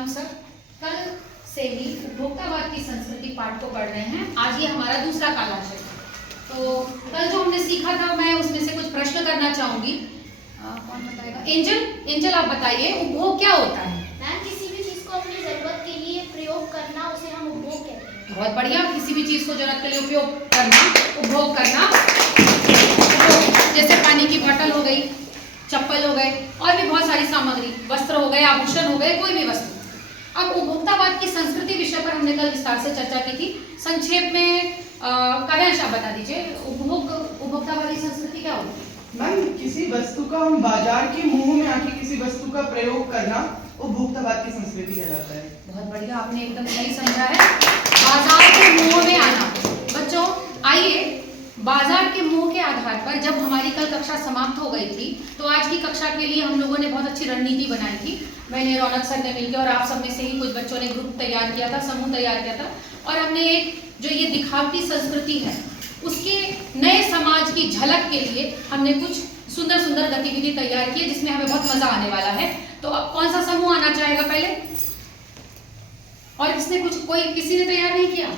हम सब कल से ही उपभोक्तावाद की संस्कृति पाठ को पढ़ रहे हैं। आज ये हमारा दूसरा कालांश है। तो कल जो हमने सीखा था, मैं उसमें से कुछ प्रश्न करना चाहूंगी। कौन बताएगा? एंजल आप बताइए, उपभोग क्या होता है? मैम, किसी भी चीज को अपनी जरूरत के लिए प्रयोग करना, उसे हम उपभोग कहते हैं। बहुत बढ़िया। किसी भी चीज को जरूरत के लिए उपयोग करना, उपभोग करना। जैसे पानी की बोतल हो गई, चप्पल हो गए, और भी बहुत सारी सामग्री, वस्त्र हो गए, आभूषण हो गए, कोई भी वस्तु। अब उपभोक्तावाद की संस्कृति विषय पर हमने कल विस्तार से चर्चा की थी। संक्षेप में काव्यांश आप बता दीजिए, उपभोक्तावादी संस्कृति क्या होती है? मैम, किसी वस्तु का हम बाजार के मुंह में आके किसी वस्तु का प्रयोग करना उपभोक्तावाद की संस्कृति कहलाता है। बहुत बढ़िया, आपने एकदम सही समझा है। बाजार के मुंह में आना। बच्चों आइए, बाजार के मुंह के आधार पर जब हमारी कल कक्षा समाप्त हो गई थी, तो आज की कक्षा के लिए हम लोगों ने बहुत अच्छी रणनीति बनाई थी। मैंने, रौनक सर ने मिलकर और आप सब में से ही कुछ बच्चों ने ग्रुप तैयार किया था, समूह तैयार किया था, और हमने एक जो ये दिखावटी संस्कृति है उसके नए समाज की झलक के लिए हमने कुछ सुंदर सुंदर गतिविधि तैयार की है, जिसमें हमें बहुत मजा आने वाला है। तो अब कौन सा समूह आना चाहेगा पहले? और किसी ने तैयार नहीं किया?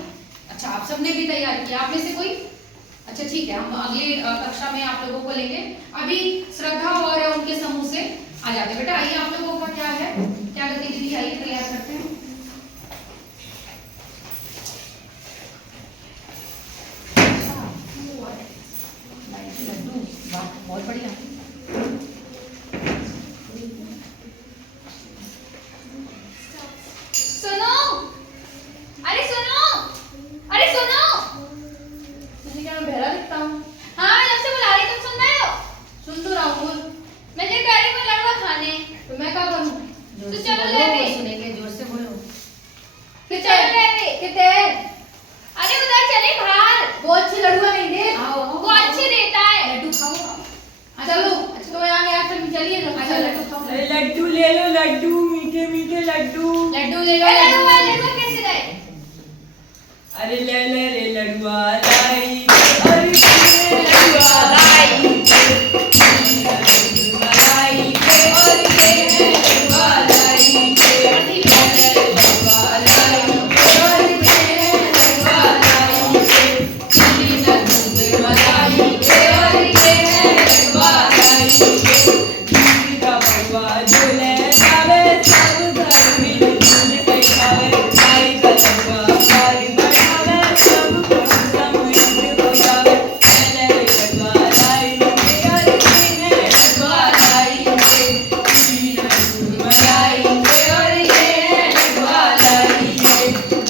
अच्छा, आप सबने भी तैयार किया। आप में से कोई? अच्छा ठीक है, हम अगली कक्षा में आप लोगों को लेंगे। अभी श्रद्धा और उनके समूह से आ जाते। बेटा आइए, आप लोगों का क्या है, क्या गतिविधि आइए तैयार करते हैं। बहुत बढ़िया। सुनो, अरे सुनो, अरे सुनो। मुझे क्या, मैं बहरा दिखता हूँ? हाँ, मैं जब से बुला रही, तुम सुन रहे हो? सुन तो रहा हूँ। मैं ले जा रही हूँ लड़वा खाने। तो मैं क्या करूँ? तो चलो ले भी। सुनेंगे, जोर से बोलो। तो चलो ले भी। कितने? अरे उधर चले बाहर। वो अच्छी लड़ुआ नहीं दे। वो अच्छी देता है। लड्डू खाओ। चलो, अच्छा तो यहाँ यार फिर चलिए। अच्छा लड्डू खाओ। लड्डू ले लो, लड्डू, मीठे मीठे लड्डू। लड्डू ले लो। लड्डू कैसे गए? अरे ले ले रे लड्डुआ लाई, अरे ले लड्डुआ लाई, लड्डुआ लाई, और ये लड्डुआ लाई, लड्डुआ लाई, और ये लड्डुआ लाई, चीनी न दूध मलाई, और ये लड्डुआ लाई, चीनी का बउआ जो ले जावे, सब घर मिलजुल के खावे, लाई का लड्डुआ लाई बढ़ावे, सब कुछ समृद्ध हो जावे, ले ले लड्डुआ लाई, और ये लड्डुआ लाई, चीनी न दूध मलाई, और ये लड्डुआ लाई,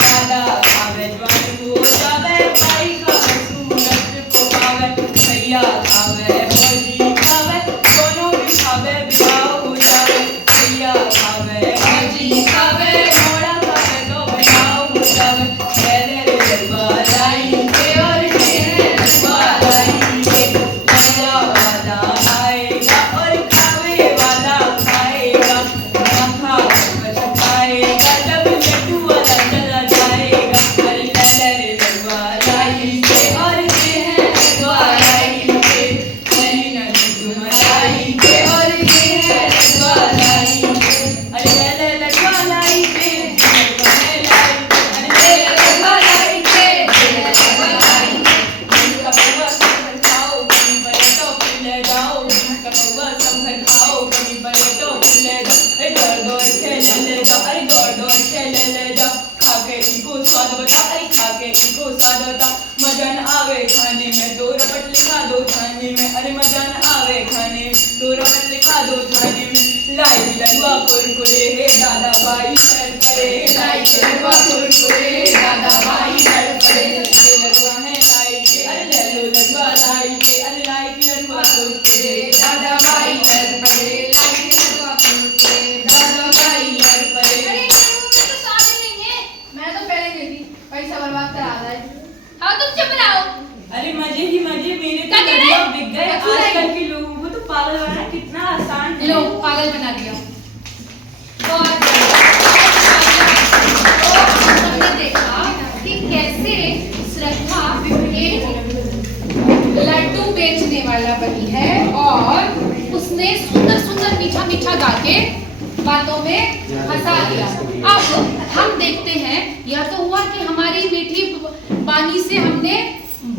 दादा खावे जवान हो जावे, भाई का सूरत को पावे, भैया खावे भौजी खावे, दोनों भी खावे बियाह हो जावे, भैया खावे भौजी खावे, मोड़ा खावे तो बियाह हो जावे, ले ले रे लड्डुआ लाई, और ये लड्डुआ लाई, लड्डुआ वाला आएगा और खावे वाला खाएगा, ना खा पछताएगा जब लड्डू वाला चला जाएगा, अरे ले ले रे लड्डुआ लाई, और ये लड्डुआ लाई, चली न दूध मलाई, और ये लड्डुआ लाई, अरे ले ले लड्डुआ लाई, लड्डुआ लाई, अरे ले ले लड्डुआ लाई, लड्डुआ लाई, इसका बउआ सब घर खाओ, कभी बने तो फिर ले जाओ, इसका बउआ सब घर खाओ, कभी बने तो फिर ले जाओ, अरे दौड़ दौड़ के ले जाओ, अरे दौड़ दौड़ के ले जाओ, खा के इनको स्वाद बताओ, अरे खा के इनको स्वाद बताओ, मजा न आवे खाने में, दो रपट लिखा दो थाने में, अरे मजा न आवे खाने में, दो रपट लिखा दो थाने में, लाई लड्डुआ कुरकुरे हे दादा भाई सर पड़े, लाई लड्डुआ कुरकुरे दादा भाई सर पड़े, ये लड्डुआ है लाई के, अरे ले लो लड्डुआ लाई के, अरे लाई के लड्डुआ कुरकुरे दादा भाई सर पड़े, लाई के लड्डुआ कुरकुरे दादा भाई सर पड़े। अरे मुंह में तो स्वाद ही नहीं है। मैं तो पहले गई थी, पैसा बर्बाद करा रहा है। हाँ, तुम चुप रहो। अरे मजे ही मजे, मेरे क्या तो कह रहे? लड्डुआ बिक गए। अच्छा है। आजकल के लोगों को तो पागल बनाना कितना आसान है। लो, पागल बना दिया। तो हमने देखा कि कैसे श्रद्धा एक लड्डू बेचने वाला बनी है, और उसने सुंदर सुंदर मीठा मीठा गा के बातों में फंसा दिया। अब हम देखते हैं, यह तो हुआ कि हमारी मीठी वाणी से हमने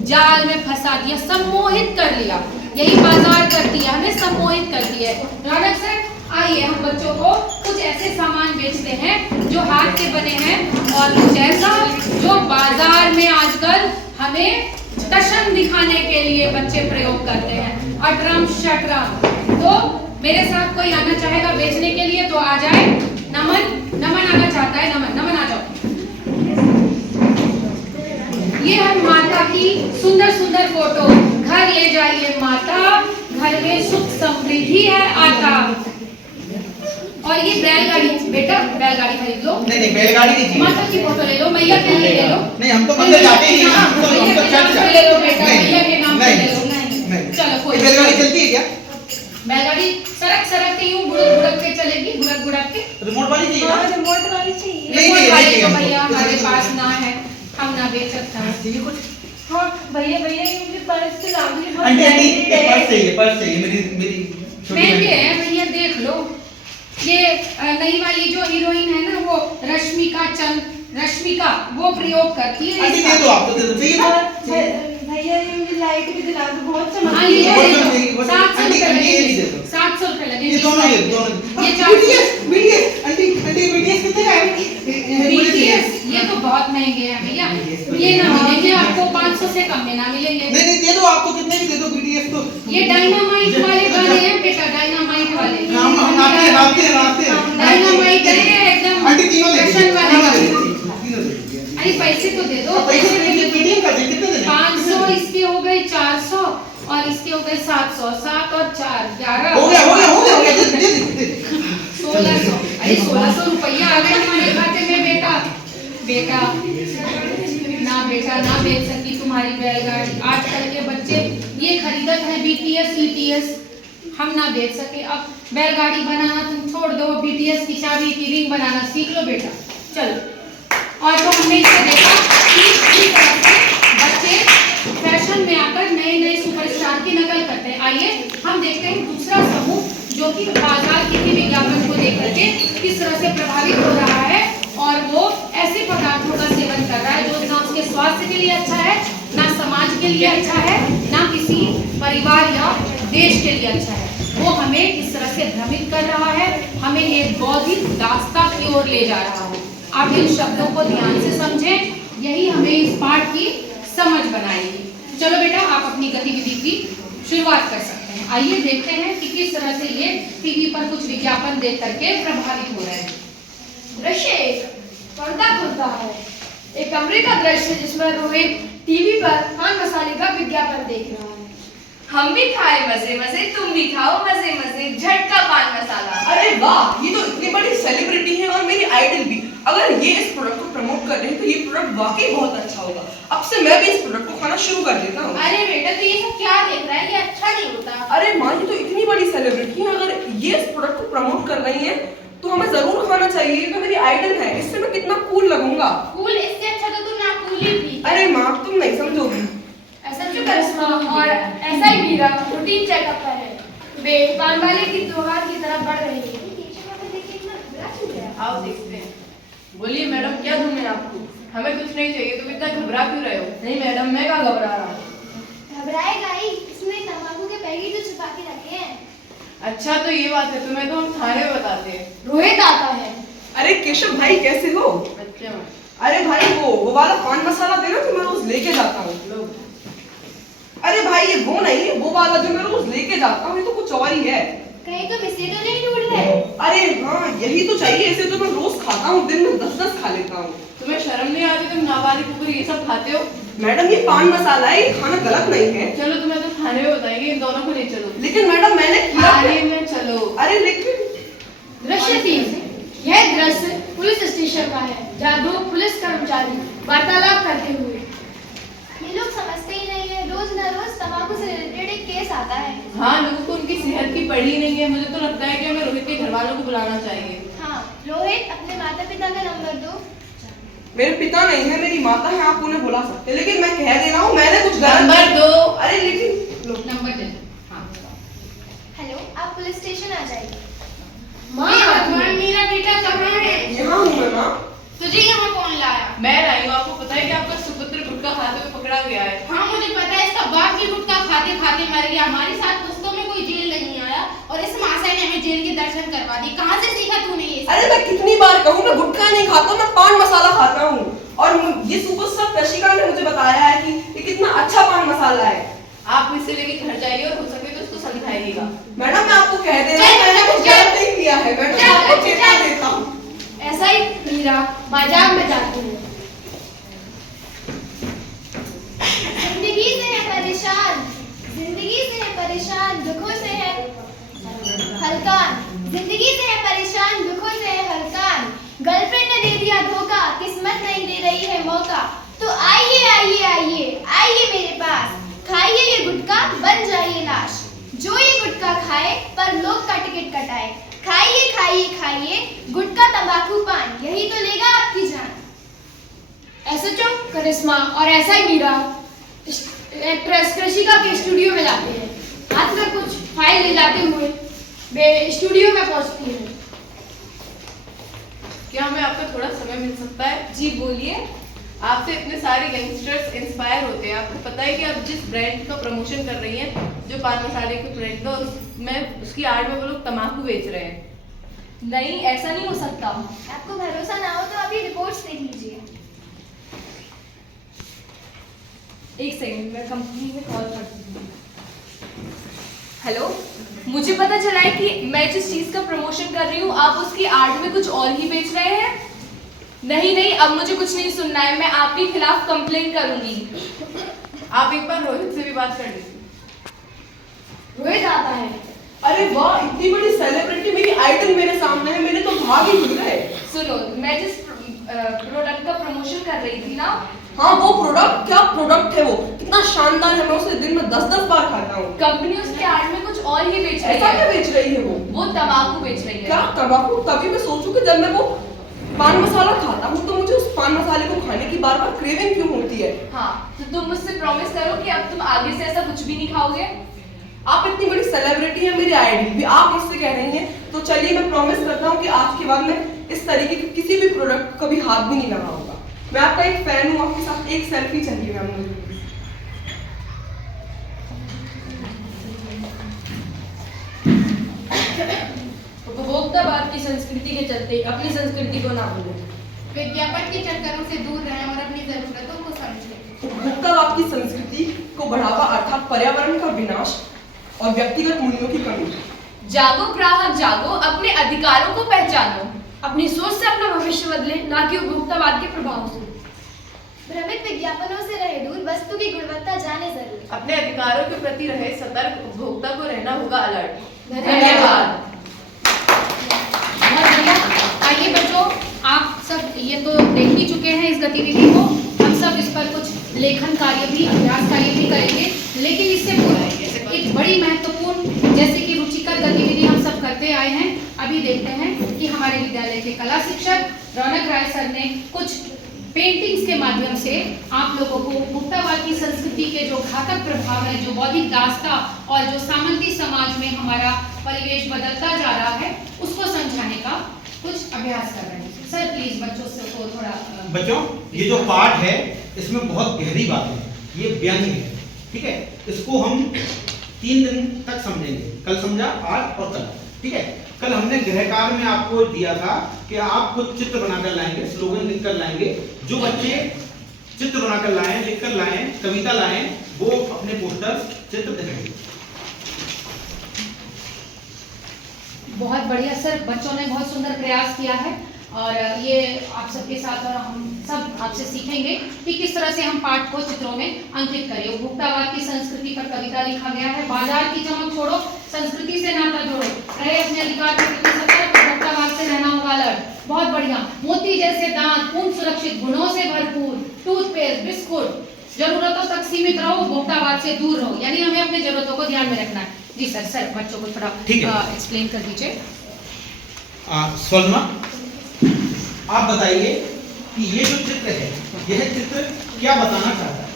जाल में फंसा दिया, सम्मोहित कर लिया। यही बाजार करती है, हमें सम्मोहित करती है। रौनक सर, आइए हम बच्चों को कुछ ऐसे सामान बेचते हैं जो हाथ के बने हैं और कुछ ऐसा जो बाजार में आजकल हमें टशन दिखाने के लिए बच्चे प्रयोग करते हैं। अटरम शटरम। तो मेरे साथ कोई आना चाहेगा बेचने के लिए तो आ जाए। नमन आना चाहता है, नमन आ जाओ। ये है माता की सुंदर सुंदर फोटो। घर ले जाइए माता, घर में सुख समृद्धि है आता। और ये बैलगाड़ी, बेटा बैलगाड़ी खरीद लो। नहीं बैलगाड़ी दीजिए। माता की फोटो ले लो, मैया के लिए ले लो। नहीं हम तो मंदिर जाते ही नहीं, हम तो चर्च जाते। ले लो बेटा, मैया के नाम पे ले लो। नहीं चलो कोई बैलगाड़ी चलती है क्या? बैलगाड़ी सरक के यूं बुड़क के चलेगी, बुड़क के। रिमोट वाली चाहिए ना? रिमोट वाली चाहिए। नहीं रिमोट वाली तो हमको। भैया हमारे पास ना है, हम ना बेच सकते हैं। चाहिए कुछ? हाँ भैया ये मुझे पर्स की लाउंजी बहुत आंटी चाहिए। पर्स चाहिए मेरी छोटी महंगे बहन। हैं भैया, देख लो। ये नई वाली जो हीरोइन है ना, वो रश्मिका वो प्रयोग करती है। आंटी दे दो, आप तो दे दो। चाहिए ना? भैया ये मुझे लाइट भी दिला दो, बहुत चमक हाँ, ये रही है। दे दो। वो 700 आंटी, रुपए आंटी ये भी दे लगेंगे, दो। 700 रुपए ये लगेंगे। दोनों दोनों। ये 400। BTS आंटी BTS कितने का है? BTS ये तो बहुत महंगे हैं भैया, ये ना मिलेंगे आपको 500 से कम में ना मिलेंगे। नहीं दे दो, आपको कितने की दे दो BTS तो। ये डायनामाइट वाले गाने हैं बेटा, डायनामाइट वाले। हम नाचते डायनामाइट है एकदम। आंटी तीनों दे फैशन वाले गाने। तीनों दे। अरे पैसे तो दे दो। पैसे पेटीएम कर दे, कितने देने? 500, इसके हो गए 400 और इसके हो गए 700। 7 और 4 11 हो गया दे 1600। अरे 1600 रुपया आ गए हमारे खाते में बेटा ना बेच सकी तुम्हारी बैलगाड़ी। आजकल के बच्चे ये खरीदत है BTS ETS, हम ना बेच सके। अब बैलगाड़ी बनाना तुम छोड़ दो, BTS की चाबी की रिंग बनाना सीख लो बेटा, चलो। और तो हमने इसे देखा कि इस तरह से बच्चे फैशन में आकर नए सुपरस्टार की नकल करते हैं। आइए हम देखते हैं दूसरा समूह जो कि बाजार के विज्ञापन को देख करके किस तरह से प्रभावित हो रहा है और वो ऐसे पदार्थों का सेवन कर रहा है जो ना उसके स्वास्थ्य के लिए अच्छा है, ना समाज के लिए अच्छा है, ना किसी परिवार या देश के लिए अच्छा है। वो हमें इस तरह से भ्रमित कर रहा है, हमें एक बौद्धिक दास्ता की ओर ले जा रहा है। आप इन शब्दों को ध्यान से समझें, यही हमें इस पाठ की समझ बनाएगी। चलो बेटा, आप अपनी गतिविधि की शुरुआत कर सकते हैं। आइए देखते हैं कि किस तरह से ये टीवी पर कुछ विज्ञापन देख करके प्रभावित हो रहे हैं। दृश्य एक पर्दा खुलता है। एक कमरे का दृश्य जिसमें रोहित टीवी पर पान मसाले का विज्ञापन देख रहा है। हम भी खाए मजे मजे, तुम भी खाओ मजे मजे, झटका पान मसाला। अरे वाह, ये तो इतनी बड़ी सेलिब्रिटी है और मेरी आइडल भी। अगर ये इस प्रोडक्ट को प्रमोट कर रहे हैं तो ये प्रोडक्ट वाकई बहुत अच्छा होगा। अब से मैं भी इस प्रोडक्ट को खाना शुरू कर देता हूँ। अरे बेटा तो ये सब क्या देख रहा है, ये अच्छा नहीं होता। अरे माँ, ये तो इतनी बड़ी सेलिब्रिटी है, अगर ये इस प्रोडक्ट को प्रमोट कर रही है तो हमें जरूर खाना चाहिए। तो मेरी आइडल है, इससे मैं कितना कूल लगूंगा। कूल इससे अच्छा तो तू ना कूल ही थी। अरे माँ, तुम नहीं समझोगी। ऐसा क्यों करिश्मा और ऐसा ही मीरा रूटीन चेकअप पर है। वे पान वाले की दुकान की तरफ बढ़ रही है। आओ देखते हैं। बोलिए मैडम, क्या दूं मैं आपको? हमें कुछ नहीं चाहिए, तुम इतना घबरा क्यों रहे हो? नहीं मैडम, मैं कहाँ घबरा रहा हूँ। घबराएगा ही, इसमें तंबाकू के पैकेट तो छुपा के रखे हैं। अच्छा तो ये बात है, तुम्हें तो हम थाने में बताते हैं। रोहित आता है। अरे केशव भाई, कैसे हो? अच्छा अरे भाई, वो वाला पान मसाला देना जो मैं रोज लेके जाता हूँ। अरे भाई, ये वो नहीं, वो वाला जो मैं रोज लेके जाता हूँ, ये तो कुछ और ही है। कहीं तो मिस्त्री तो नहीं ढूंढ रहे? अरे हाँ, यही तो चाहिए। इसे तो मैं रोज खाता हूँ, दिन में 10-10 खा लेता हूँ। तुम्हें शर्म नहीं आती? तुम नाबालिग ऊपर ये सब खाते हो। मैडम, ये पान मसाला है, ये खाना गलत नहीं है। चलो तुम्हें तो थाने में बताएंगे, इन दोनों को ले चलो। लेकिन मैडम, मैंने किया थाने में चलो। अरे लेकिन दृश्य 3। यह दृश्य पुलिस स्टेशन का है जहाँ 2 पुलिस कर्मचारी वार्तालाप करते हुए। ये लोग समझते ही नहीं है, रोज न रोज तंबाकू से रिलेटेड एक केस आता है। हाँ, लोगों को उनकी सेहत की पड़ी नहीं है। मुझे तो लगता है कि हमें रोहित के घर वालों को बुलाना चाहिए। हाँ रोहित, अपने माता पिता का नंबर दो। मेरे पिता नहीं है, मेरी माता है, आप उन्हें बुला सकते हैं। लेकिन मैं कह दे रहा हूँ, मैंने कुछ गलत नंबर दो। अरे लेकिन लो। नंबर दे। हाँ हेलो, आप पुलिस स्टेशन आ जाइए। माँ, तुम्हारा मैं लाई हूँ। आपको पता है कि आपका सुपुत्र गुटखा खाते हुए पकड़ा गया है। हाँ मुझे पता है, इसका बाप भी गुटखा खाते खाते मर गया। हमारे साथ दोस्तों में कोई जेल नहीं आया और इस महाशय ने हमें जेल के दर्शन करवा दी। कहाँ से सीखा तूने ये सब? अरे मैं कितनी बार कहूँ, मैं गुटखा नहीं खाता, मैं पान मसाला खाता हूँ। और ये सुपरस्टार कृषिका ने मुझे बताया है कि ये कितना अच्छा पान मसाला है। आप इसे लेके घर जाइए और हो सके तो इसको समझाइएगा। मैडम मैं आपको कह दे रही हूँ, मैंने कुछ गलत नहीं किया है। मैडम आपको चेता देता हूँ। ऐसा ही मीरा बाजार में जाती है। जिंदगी से है परेशान, जिंदगी से है परेशान, दुखों से है हलकान। जिंदगी से है परेशान, दुखों से है हलकान। गर्लफ्रेंड ने दे दिया धोखा, किस्मत नहीं दे रही है मौका। तो आइए आइए आइए आइए मेरे पास, खाइए ये गुटखा, बन जाइए लाश। जो ये गुटखा खाए पर लोग का टिकट कटाए। खाइए खाइए खाइए गुटखा तंबाकू पान, यही तो लेगा आपकी जान। एसएचओ करिश्मा और ऐसा ही मीरा एक्ट्रेस कृषिका के स्टूडियो में जाते हैं। हाथ में कुछ फाइल ले जाते हुए वे स्टूडियो में पहुंचती हैं। क्या हमें आपका थोड़ा समय मिल सकता है? जी बोलिए। आपसे इतने सारे यंगस्टर्स इंस्पायर होते हैं। आपको पता है कि आप जिस ब्रांड का प्रमोशन कर रही हैं, जो पान मसाले के ब्रांड का, उसमें उसकी आड़ में वो लोग तम्बाकू बेच रहे हैं। नहीं, ऐसा नहीं हो सकता। आपको भरोसा ना हो तो अभी रिपोर्ट्स देख लीजिए। एक सेकंड, मैं कंपनी में कॉल करती हूँ। हेलो, मुझे पता चला है कि मैं जिस चीज का प्रमोशन कर रही हूँ आप उसकी आड़ में कुछ और ही बेच रहे हैं। नहीं नहीं, अब मुझे कुछ नहीं सुनना है, मैं आपके खिलाफ कंप्लेन करूंगी। आप एक बार रोहित से भी बात कर लीजिए। रोहित आता है। अरे वाह, इतनी बड़ी सेलिब्रिटी, मेरी आइडल मेरे सामने है, मेरे तो भाग ही खुल गए। सुनो, मैं जिस प्रोडक्ट का प्रमोशन कर रही थी ना, हाँ वो प्रोडक्ट, क्या प्रोडक्ट है वो, कितना शानदार है। मैं उसे दिन में 10-10 बार खाता हूँ। कंपनी उसके आड़ में कुछ और ही बेच रही ऐसा क्या है। बेच रही है वो? वो तंबाकू बेच रही है। क्या तंबाकू? तभी मैं सोचूं कि जब मैं वो पान मसाला खाता हूँ तो मुझे उस पान मसाले को खाने की बार बार क्रेविंग क्यों होती है? हाँ, तो तुम मुझसे प्रॉमिस करो कि अब तुम आगे से ऐसा कुछ भी नहीं खाओगे। आप इतनी बड़ी सेलिब्रिटी है, मेरी आइडल भी आप मुझसे कह रही हैं, तो चलिए मैं प्रॉमिस करता हूँ कि आज के बाद मैं इस तरीके के किसी भी प्रोडक्ट को कभी हाथ भी नहीं लगाऊंगा। मैं आपका एक फैन हूँ, आपके साथ एक सेल्फी चाहिए मैम मुझे। उपभोक्तावाद की संस्कृति के चलते अपनी संस्कृति को ना भूलें। विज्ञापन के चक्करों से दूर रहें और अपनी जरूरतों को समझें। उपभोक्तावाद की संस्कृति को बढ़ावा अर्थात पर्यावरण का विनाश और व्यक्तिगत मूल्यों की कमी। जागो ग्राहक जागो, अपने अधिकारों को पहचानो। अपनी सोच से अपना भविष्य बदले, ना कि उपभोक्तावाद के प्रभाव से। भ्रमित विज्ञापनों से रहे दूर, वस्तु की गुणवत्ता जाने जरूर। अपने अधिकारों के प्रति रहे सतर्क, उपभोक्ता को रहना होगा अलर्ट। धन्यवाद। बहुत बढ़िया। आइए बच्चों, आप सब ये तो देख ही चुके हैं इस गतिविधि को। हम सब इस पर कुछ लेखन कार्य भी, अभ्यास कार्य भी करेंगे, लेकिन इससे पूर्व एक बड़ी महत्वपूर्ण जैसे कि रुचिकर गतिविधि हम सब करते आए हैं। अभी देखते हैं कि हमारे विद्यालय के कला शिक्षक रौनक राय सर ने कुछ पेंटिंग्स के माध्यम से आप लोगों को उपभोक्तावाद की संस्कृति के जो घातक प्रभाव है, जो बौद्धिक दास्ता और जो सामंती समाज में हमारा परिवेश बदलता जा रहा है, उसको समझाने का कुछ अभ्यास कर रहे हैं। सर प्लीज बच्चों से को थोड़ा बच्चों, ये जो पाठ है इसमें बहुत गहरी बात है, ये व्यंग है, ठीक है। इसको हम 3 दिन तक समझेंगे, कल समझा, आज और कल, ठीक है। कल हमने गृह कार्य में आपको दिया था कि आप कुछ चित्र बनाकर लाएंगे, स्लोगन लिखकर लाएंगे। जो बच्चे चित्र बनाकर लाएं, लिखकर लाएं, कविता लाएं, वो अपने पोस्टर चित्र दिखाएंगे। बहुत बढ़िया सर, बच्चों ने बहुत सुंदर प्रयास किया है और ये आप सबके साथ और हम सब आपसे सीखेंगे कि किस तरह से हम पाठ को चित्रों में अंकित करें। उपभोक्तावाद की संस्कृति पर कविता लिखा गया है। बाजार की चमक छोड़ो, संस्कृति से नाता जोड़ो, रहे अपने अधिकार के प्रति सतर्क, उपभोक्तावाद से रहना होगा अलर्ट। बहुत बढ़िया। मोती जैसे दांत, पूर्ण सुरक्षित, गुणों से भरपूर, टूथपेस्ट, बिस्कुट, जरूरतों तक सीमित रहो, उपभोक्तावाद से दूर रहो। यानी हमें अपने जरूरतों को ध्यान में रखना है। जी सर, सर बच्चों को थोड़ा एक्सप्लेन कर दीजिए। सोनमा, आप बताइए कि ये जो चित्र है, यह चित्र क्या बताना चाहता है?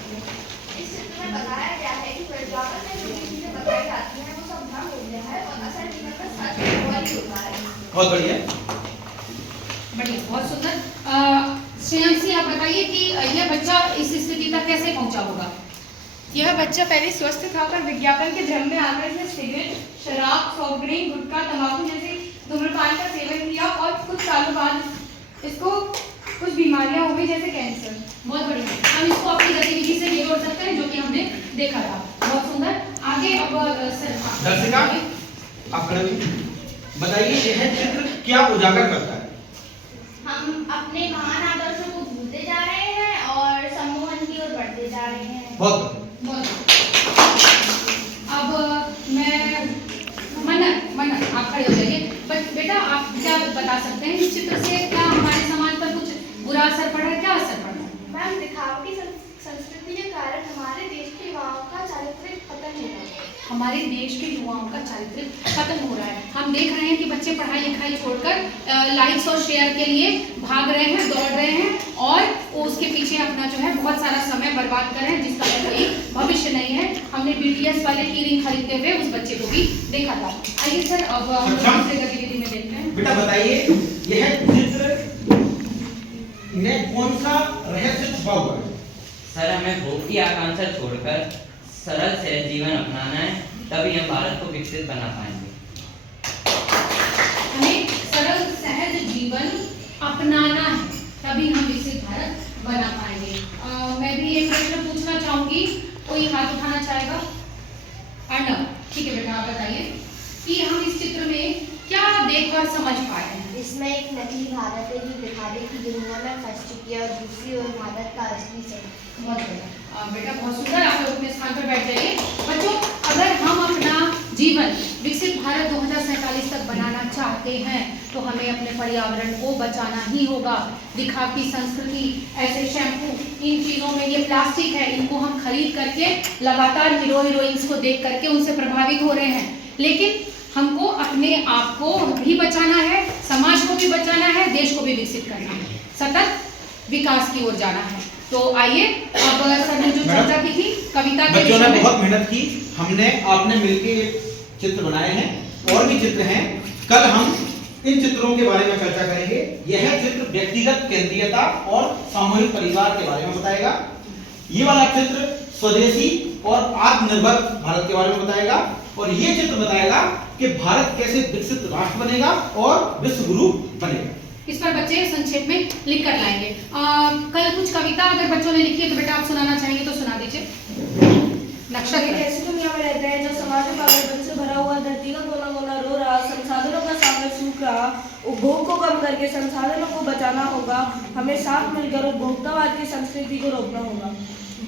इस चित्र में बताया गया है कि विज्ञापन में जो चीजें बताई जाती हैं वो सब भ्रम हो गया है और असल जीवन में सच वही होता है। बहुत बढ़िया, बढ़िया, बहुत सुंदर। श्रेयांशी आप बताइए कि यह बच्चा इस स्थिति तक कैसे पहुंचा होगा? यह बच्चा पहले स्वस्थ था पर विज्ञापन के भ्रम में आकर इसने सिगरेट, शराब, सॉफ्ट ड्रिंक, गुटखा, तंबाकू जैसे धूम्रपान का सेवन किया और कुछ सालों बाद इसको कुछ बीमारियां हो गई जैसे कैंसर। बहुत बढ़िया, हम इसको अपनी गतिविधि से भी जोड़ सकते हैं जो कि हमने देखा था। बहुत सुंदर। आगे अब सर दर्शिका आप खड़े होइए। बताइए यह चित्र क्या उजागर करता है? हम अपने महान आदर्शों को भूलते जा रहे हैं और सम्मोहन की ओर बढ़ते जा रहे हैं। बहुत बढ़िया। अब मैं मन्नत आप खड़े हो जाइए। बेटा आप क्या बता सकते हैं इस चित्र से, क्या हमारे समाज पर कुछ बुरा असर पड़ा है? क्या असर पड़ा है? मैम, दिखावटी संस्कृति के कारण हमारे देश के युवाओं का चारित्रिक पतन हो रहा है। हमारे देश के युवाओं का चारित्रिक पतन हो रहा है। हम देख रहे हैं कि बच्चे पढ़ाई लिखाई छोड़कर लाइक्स और शेयर के लिए भाग रहे हैं, दौड़ रहे हैं और उसके पीछे अपना जो है बहुत सारा समय बर्बाद कर रहे हैं जिसका कोई भविष्य नहीं है। हमने BTS वाले की रिंग खरीदते हुए उस बच्चे को भी देखा था। आइए सर अब हम दूसरे गतिविधि में देखते हैं। बेटा बताइए यह चित्र में कौन सा रहस्य छुपा हुआ है? सर, हमें भोग की आकांक्षा छोड़कर सरल सहज जीवन अपनाना है, तभी हम भारत को विकसित बना पाएंगे। हमें सरल सहज जीवन अपनाना है तभी हम विकसित भारत बना पाएंगे। मैं भी एक प्रश्न पूछना चाहूंगी, कोई हाथ उठाना चाहेगा? अर्णव, ठीक है बेटा आप बताइए कि हम इस चित्र में क्या देखकर समझ पाए हैं? इसमें एक नकली भारत है जो दिखावे की दुनिया में फंस चुकी है और दूसरी ओर भारत का असली स्वरूप। बहुत बढ़िया बेटा, बहुत सुंदर। आप लोग अपने स्थान पर बैठ जाइए। बच्चों, अगर हम अपना जीवन विकसित भारत 2047 तक बनाना चाहते हैं तो हमें अपने पर्यावरण को बचाना ही होगा। दिखावटी संस्कृति, ऐसे शैम्पू, इन चीज़ों में ये प्लास्टिक है, इनको हम खरीद करके लगातार हीरो हीरोइंस को देख करके उनसे प्रभावित हो रहे हैं। लेकिन हमको अपने आप को भी बचाना है, समाज को भी बचाना है, देश को भी विकसित करना है, सतत विकास की ओर जाना है। तो आइए अब सर ने जो चर्चा की थी कविता के बच्चों ने विषय में। बहुत मेहनत की, हमने आपने मिलकर चित्र बनाए हैं और भी चित्र हैं। कल हम इन चित्रों के बारे में चर्चा करेंगे। यह चित्र व्यक्तिगत केंद्रीयता और सामूहिक परिवार के बारे में बताएगा। ये वाला चित्र स्वदेशी और आत्मनिर्भर भारत के बारे में बताएगा और ये चित्र बताएगा कि भारत कैसे विकसित राष्ट्र बनेगा और विश्व गुरु बनेगा। इस पर बच्चे संक्षेप में लिख कर लाएंगे। कल कुछ कविता अगर बच्चों ने लिखी है तो बेटा आप सुनाना चाहेंगे तो सुना दीजिए। नक्शा एक ऐसी दुनिया में रहते हैं जो समाज में पागलपन से भरा हुआ, धरती का कोना कोना रो रहा, संसाधनों का सागर सूख रहा। उपभोग को कम करके संसाधनों को बचाना होगा। हमें साथ मिलकर उपभोक्तावाद की संस्कृति को रोकना होगा।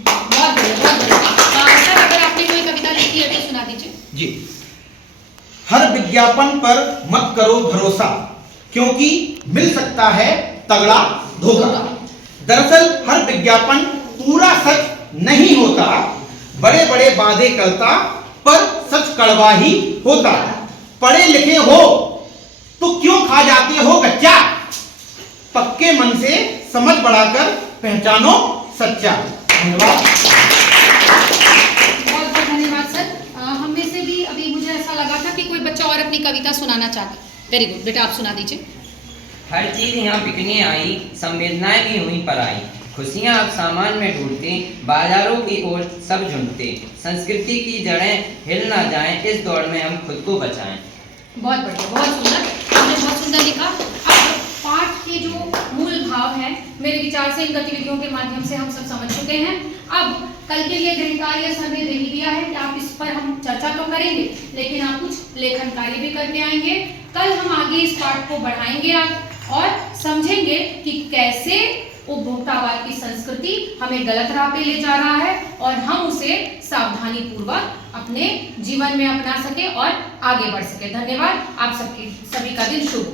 बहुत बढ़िया, बहुत बढ़िया। सर अगर आपने कोई कविता लिखी है तो सुना दीजिए। जी, हर विज्ञापन पर मत करो भरोसा, क्योंकि मिल सकता है तगड़ा धोखा। दरअसल हर विज्ञापन पूरा सच नहीं होता, बड़े बड़े वादे करता पर सच कड़वा ही होता। पढ़े लिखे हो तो क्यों खा जाते हो कच्चा, पक्के मन से समझ बढ़ाकर पहचानो सच्चा। धन्यवाद। बहुत बहुत धन्यवाद सर। हम में से भी अभी मुझे ऐसा लगा था कि कोई बच्चा और अपनी कविता सुनाना चाहता। वेरी गुड बेटा आप सुना दीजिए। हर चीज यहाँ बिकने आई, संवेदनाएं भी हुई पराई। खुशियाँ अब सामान में ढूंढते, बाजारों की ओर सब झुंडते। संस्कृति की जड़ें हिल ना जाएं, इस दौड़ में हम खुद को बचाएं। बहुत बढ़िया, बहुत सुंदर, आपने बहुत सुंदर लिखा। अब पाठ के जो मूल भाव हैं मेरे विचार से इन गतिविधियों के माध्यम से हम सब समझ चुके हैं। अब कल के लिए गृह कार्य सर ने दे ही दिया है कि आप इस पर हम चर्चा तो करेंगे लेकिन आप कुछ लेखन कार्य भी करके आएंगे। कल हम आगे इस पाठ को बढ़ाएंगे और समझेंगे कि कैसे उपभोक्तावाद की संस्कृति हमें गलत राह पे ले जा रहा है और हम उसे सावधानी पूर्वक अपने जीवन में अपना सके और आगे बढ़ सके। धन्यवाद। आप सबकी सभी का दिन शुभ।